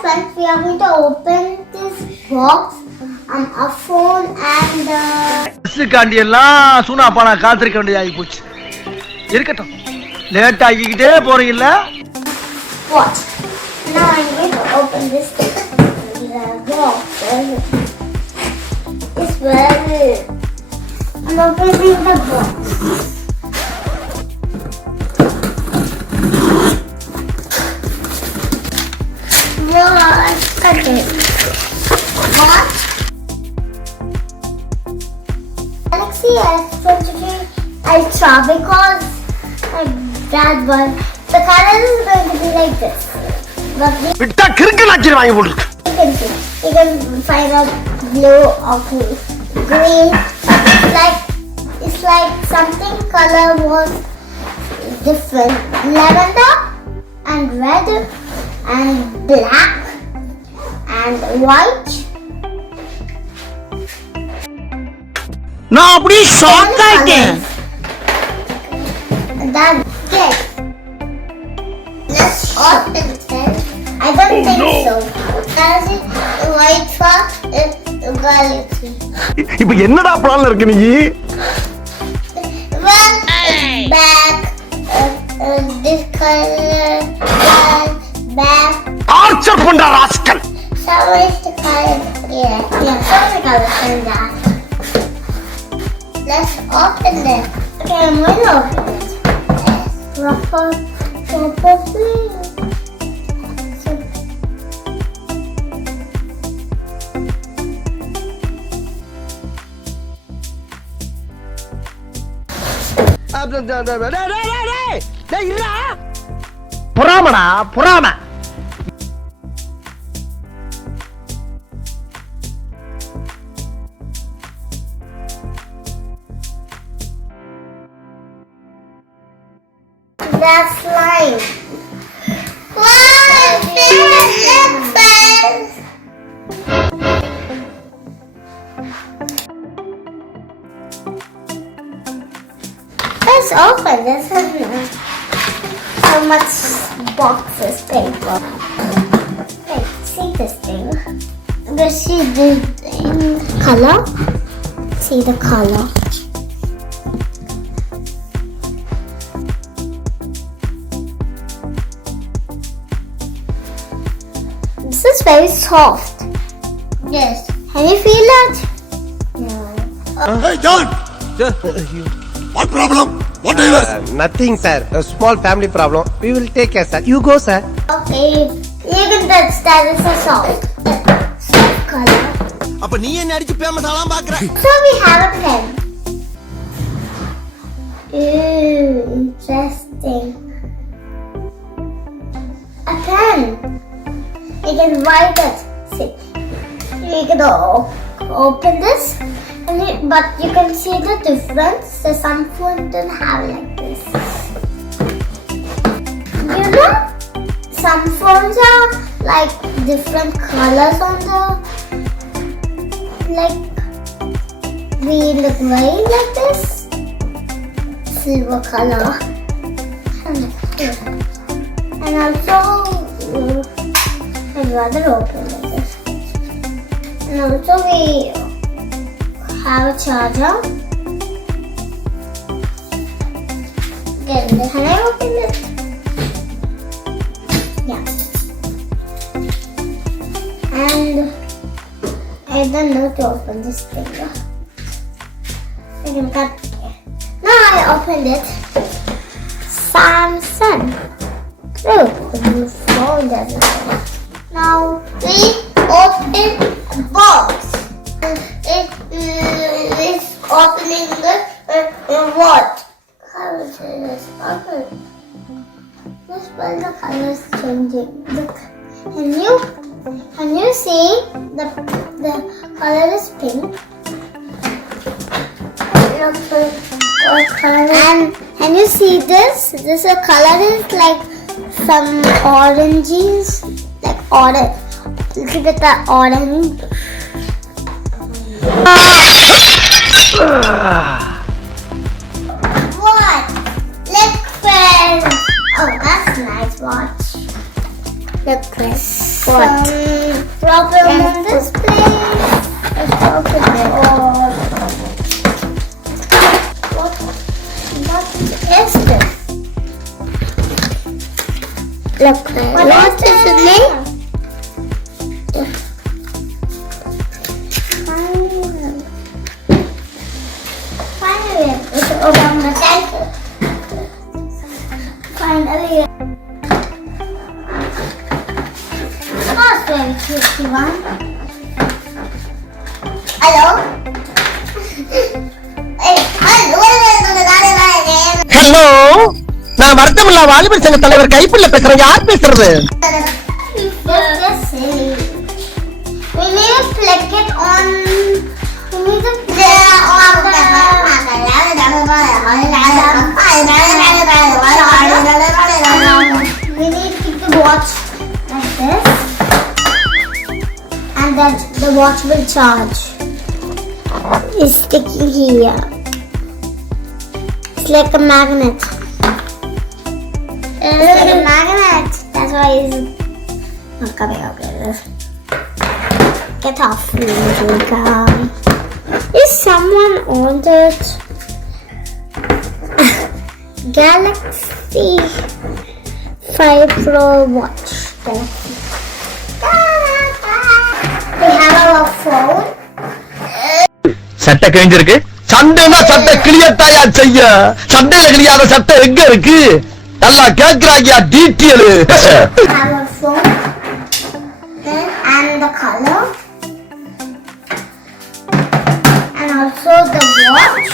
friends, we are going to open this box a phone and காண்டி எல்லாம் சூனா பானா காத்திருக்க வேண்டியதாகி போச்சு. இருக்கட்டும், லேட் ஆகிக்கிட்டே போறீங்கல்ல. watch. Now I'm going to open this box. It's very. I'm opening the box. Okay. What? Galaxy S23 Ultra because my dad was. The color is going to be like this. But விட்டா கிறுக்கலாச்சி வாங்கி போட்டுருக்கு. you can find out blue or green. It's like something color was different. Lavender and red and black and white. நான் அப்படியே shock ஆயிட்டேன். That's it. Let's open it. I don't think so. That's it. White for Galaxy. இப்போ என்னடா பிளான்ல இருக்கு நீ? Well, back. This color. Back. Archer பண்ற rascal. So where's the color? Yeah. So the color in that. Let's open it. Okay, I'm going to open it. Properly. புறாமடா புறாம. That's slime. Wow, this Let's open this. So much boxes paper. Hey, see this thing? Let's see the color. See the color. This is very soft. Yes. Can you feel it? No. Hey, John! What problem? What do you want? Nothing, sir. A small family problem. We will take care, sir. You go, sir. Okay. You can touch that. It's a soft. Soft color. அப்ப நீ என்ன அடிச்சு famous ஆலாம் பாக்குற? So we have a pen. Ooh, interesting. A pen. You can write it. See. You can open this. But you can see the difference. So some phones don't have like this. You know, some phones are like different colors on the like green, the gray like this, silver color, and also I'd rather open like this. And also we have a charger. Can I open it? Yeah. And I don't know to open this thing. I can cut it. Now I opened it. Samsung. Oh, the blue phone doesn't work. Now we open the box. It is opening what? How is this open? This one the color is changing. Look, can you see the color is pink? And can you see this? This color is like some oranges, like orange. Look at the orange. What? Look, friends. Oh, that's a nice watch. Look this. What? Problem on this place. Let's open it. What is this? Look, what is the name? Finally, we should open the tank. Finally. That's very cute one. Hello? Hey, hello, நான் வருத்தமில்லா வாலிபர் சங்க தலைவர் கைப்புள்ள பேசுறேன். யார் பேசுறது? That's silly. We need to flick it on. We need to flick it on we need to keep the watch like this, and then the watch will charge. It's sticking here. It's like a magnet. It's like a magnet. That's why it's not coming out like this. Get off me, Rithik. Is someone ordered Galaxy 5 Pro watch? We have our phone. சட்டை கிழிஞ்சிருக்கு. சண்டைனா சட்டை கிளியத்தாயா செய்ய. சண்டையில கிளியாத சட்டை எங்க இருக்கு? நல்லா கேக்குறாங்க detail. Our phone and the color, and also the watch,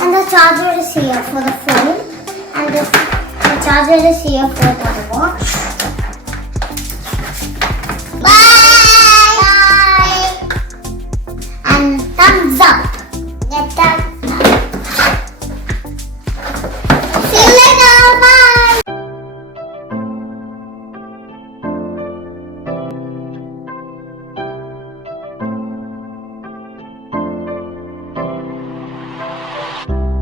and the charger is here for the phone, and the charger is here for the watch. Bye. Bye. And thumbs up. Get thumbs